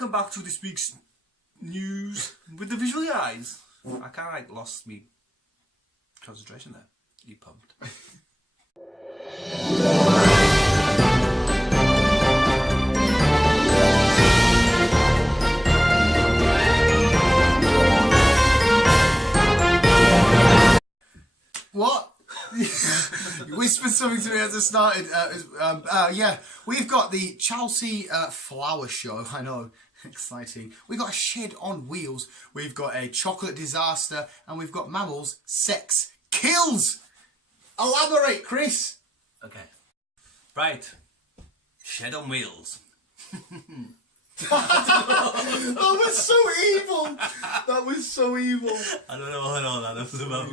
welcome back to this week's news with the visual guys. I kind of like lost me concentration there. You pumped. What? You whispered something to me as I started. Yeah, we've got the Chelsea Flower Show. I know, exciting. We've got a shed on wheels. We've got a chocolate disaster, and we've got mammals, sex, kills. Elaborate, Chris. Okay. Right. Shed on wheels. That was so evil. That was so evil. I don't know what all that was about.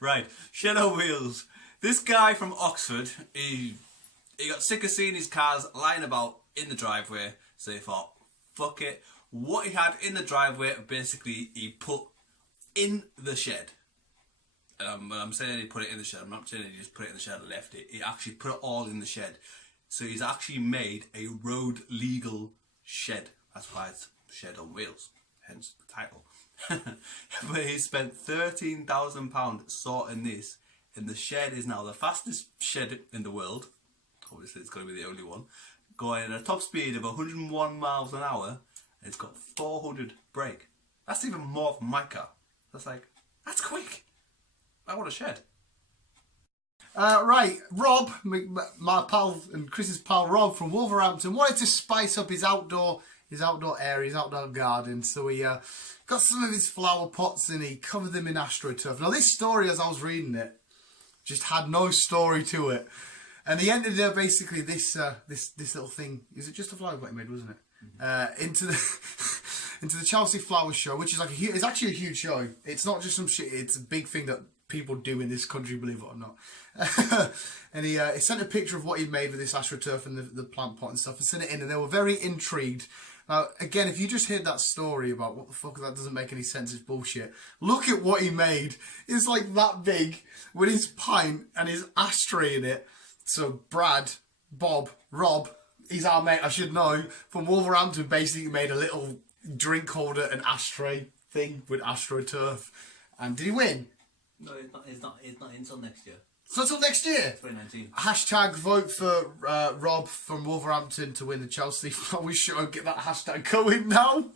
Right. Shed on wheels. This guy from Oxford, he got sick of seeing his cars lying about in the driveway, so he thought, fuck it. What he had in the driveway, basically, he put in the shed. When I'm saying he put it in the shed, I'm not saying he just put it in the shed and left it. He actually put it all in the shed. So he's actually made a road legal shed. That's why it's shed on wheels, hence the title. But he spent £13,000 sorting this, and the shed is now the fastest shed in the world. Obviously, it's going to be the only one. Going at a top speed of 101 miles an hour, and it's got 400 brake. That's even more than my car. That's quick. I want a shed. Right, Rob, my pal and Chris's pal Rob from Wolverhampton wanted to spice up his outdoor area, his outdoor garden. So he got some of his flower pots and he covered them in AstroTurf. Now this story, as I was reading it, just had no story to it, and he ended up basically this little thing. Is it just a flower pot he made, wasn't it? Into the Chelsea Flower Show, which is it's actually a huge show. It's not just some shit. It's a big thing that people do in this country, believe it or not. And he sent a picture of what he'd made with this AstroTurf and the plant pot and stuff, and sent it in, and they were very intrigued. Now, again, if you just heard that story about what the fuck, that doesn't make any sense, it's bullshit. Look at what he made. It's like that big, with his pint and his ashtray in it. So Brad, Bob, Rob, he's our mate, I should know, from Wolverhampton, basically made a little drink holder and ashtray thing with AstroTurf. And did he win? No, it's not until next year. It's not until next year? 2019. Hashtag vote for Rob from Wolverhampton to win the Chelsea Flower Show. Get that hashtag going now.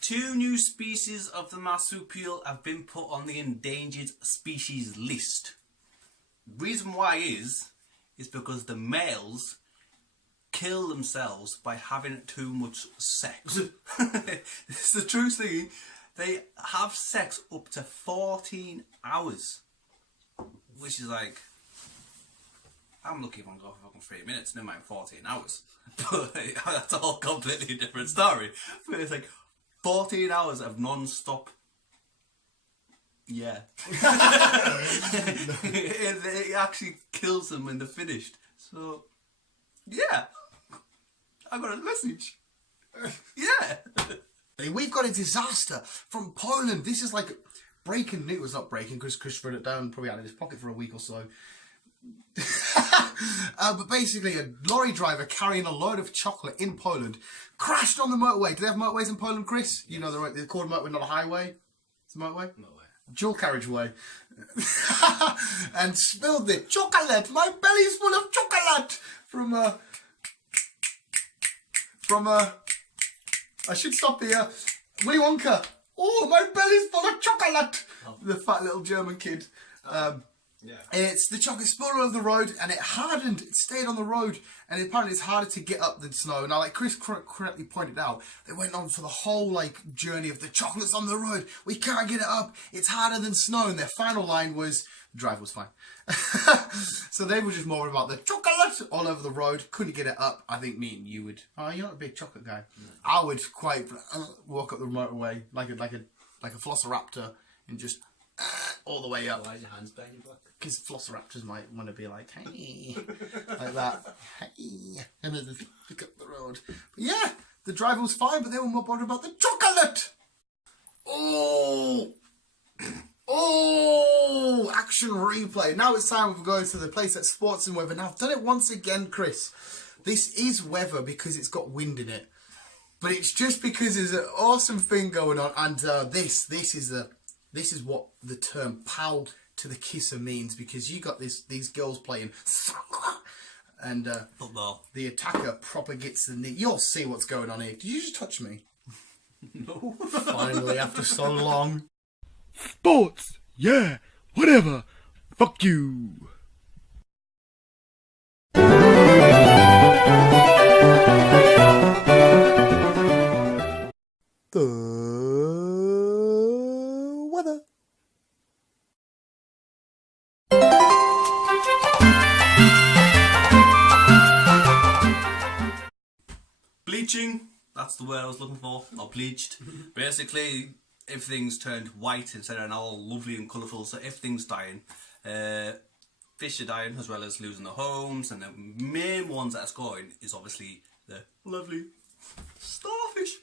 2 new species of the marsupial have been put on the endangered species list. Reason why is because the males kill themselves by having too much sex. It's the true thing. They have sex up to 14 hours. Which is like, I'm lucky if I'm going for fucking 3 minutes, never mind 14 hours. But that's a whole completely different story. But it's like 14 hours of non-stop. Yeah. It actually kills them when they're finished. So, yeah. I got a message. Yeah. We've got a disaster from Poland. This is like breaking news. It was not breaking because Chris wrote it down, probably out of his pocket for a week or so. But basically, a lorry driver carrying a load of chocolate in Poland crashed on the motorway. Do they have motorways in Poland, Chris? You know they're called motorway, not a highway. It's a motorway? Motorway. Dual carriageway. And spilled the chocolate. My belly's full of chocolate from I should stop the Willy Wonka. Oh, my belly's full of chocolate. Oh. The fat little German kid. Yeah. It's the chocolate spilled all over the road, and it hardened. It stayed on the road, and apparently it's harder to get up than snow. Now, like Chris correctly pointed out, they went on for the whole journey of the chocolate's on the road. We can't get it up. It's harder than snow. And their final line was, the drive was fine. So they were just more about the chocolate all over the road. Couldn't get it up. I think me and you would. Oh, you're not a big chocolate guy. No. I would quite walk up the motorway like a velociraptor and just all the way up. Why is your hands banging back? Because velociraptors might want to be like, hey, like that, hey, and then just pick up the road. But yeah, the driver was fine, but they were more bothered about the chocolate. Oh, oh, action replay. Now it's time we're going to the place that's sports and weather. Now I've done it once again, Chris. This is weather because it's got wind in it. But it's just because there's an awesome thing going on, and this is what the term "pal to the kisser" means, because you got these girls playing, and football. The attacker proper gets the knee. You'll see what's going on here. Did you just touch me? No. Finally, after so long. Sports, yeah, whatever. Fuck you. The weather. Bleaching, that's the word I was looking for, or bleached. Basically, everything's turned white instead of all lovely and colourful, so everything's dying. Fish are dying as well as losing their homes, and the main ones that's going is obviously the lovely starfish.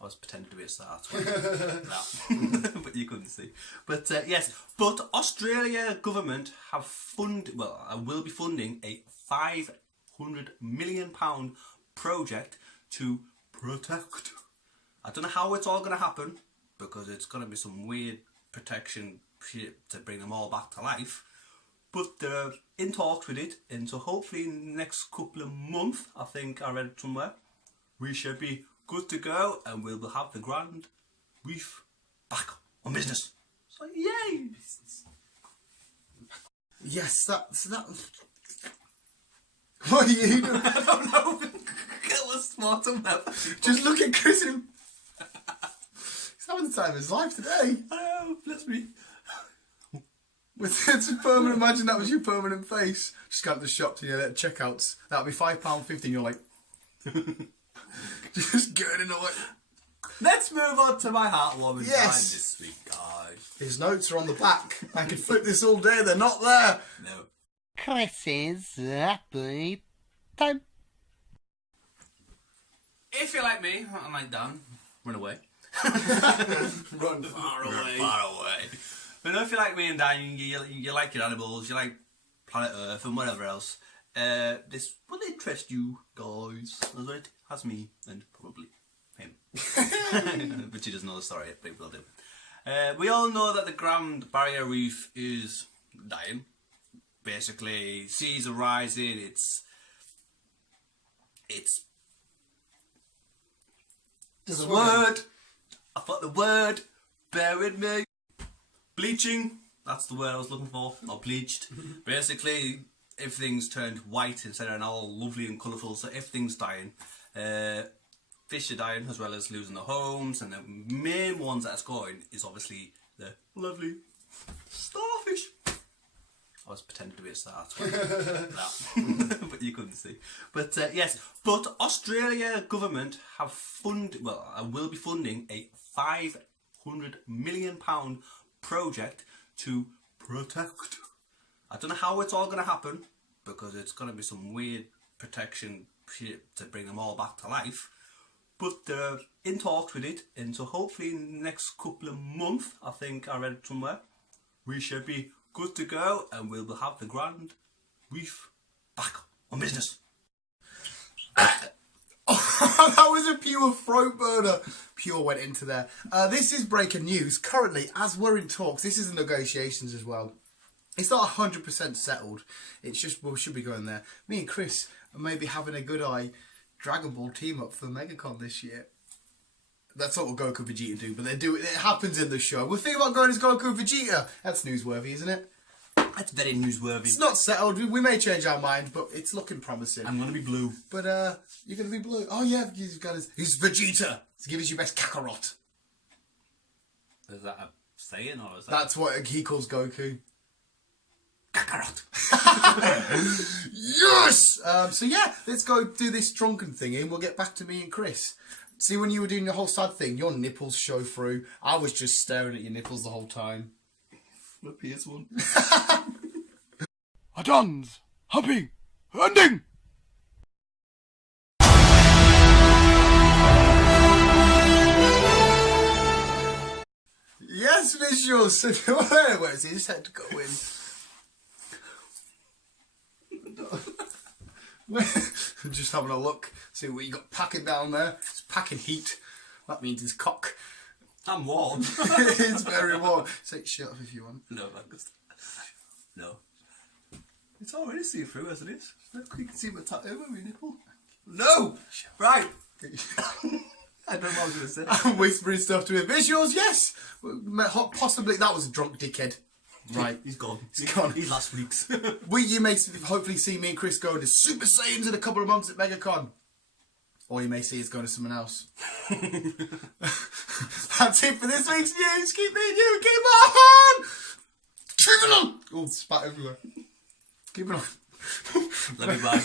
I was pretending to be a star, no. But you couldn't see. But yes, but Australia government have will be funding a £500 million project to protect. I don't know how it's all going to happen, because it's going to be some weird protection shit to bring them all back to life. But they're in talks with it, and so hopefully in the next couple of months, I think I read it somewhere, we should be good to go, and we will have the Grand Reef back on business. So yay! Yes, that. What are you doing? I don't know. Kill a smart enough. Just look at Chris and he's having the time of his life today. Oh, bless me. With it's a permanent. Imagine that was your permanent face. Just go to the shop to your little checkouts. That'll be £5.50, and you're like, just getting away. Let's move on to my heartwarming Yes. time this week, guys. His notes are on the back. I could flip this all day. They're not there. No. Chris's happy time. If you're like me, I'm like Dan, run away. Run far away. Far away. But if you're like me and Dan, you like your animals, you like planet Earth and whatever else, this will interest you guys, as it has me and probably him. But he doesn't know the story yet, but he will do. We all know that the Grand Barrier Reef is dying. Basically, seas are rising. It's. There's a word. I thought the word. Bear with me. Bleaching. That's the word I was looking for. Or bleached. Basically, everything's turned white instead of all lovely and colourful, so everything's dying. Fish are dying as well as losing their homes, and the main ones that's going is obviously the lovely starfish. I was pretending to be a star, no. But you couldn't see. But yes, but Australia government have will be funding a £500 million project to protect. I don't know how it's all going to happen, because it's going to be some weird protection shit to bring them all back to life. But they're in talks with it, and so hopefully in the next couple of months, I think I read it somewhere, we should be good to go, and we will have the Grand Reef back on business. That was a pure throat burner. Pure went into there. This is breaking news. Currently, as we're in talks, this is the negotiations as well. It's not 100% settled. It's just, we should be going there. Me and Chris are maybe having a good eye Dragon Ball team up for MegaCon this year. That's not what Goku and Vegeta do, but they do it. It happens in the show. We're thinking about going as Goku and Vegeta. That's newsworthy, isn't it? That's very newsworthy. It's not settled. We may change our mind, but it's looking promising. I'm going to be blue. But you're going to be blue. Oh yeah, he's Vegeta. So give us your best Kakarot. Is that a saying, or is that... That's what he calls Goku. Kakarot. Yes! So yeah, let's go do this drunken thing and we'll get back to me and Chris. See, when you were doing your whole sad thing, your nipples show through. I was just staring at your nipples the whole time. Flip, here's one. A dance, happy ending. Yes, visuals. Where is he? Just had to go in. Just having a look, see what you got packing down there. It's packing heat. That means his cock. I'm warm. It's very warm. Take your shirt off if you want. No, thanks. No. It's already see-through as it is. Look, you can see my tattoo on my nipple. No! Right. I don't know what I was going to say. I'm whispering stuff to him. Visuals, yes! Possibly, that was a drunk dickhead. Right. He's gone. He's gone. He's last week's. You may hopefully see me and Chris going to Super Saiyans in a couple of months at MegaCon. Or you may see us going to someone else. That's it for this week's news. Keep being you. Keep on! Keep it on! Oh, spat everywhere. Keep it on. Let me bye.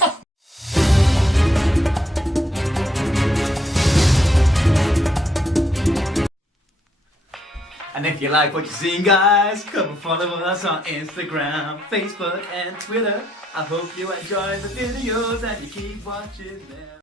And if you like what you're seeing, guys, come and follow us on Instagram, Facebook, and Twitter. I hope you enjoy the videos and you keep watching them.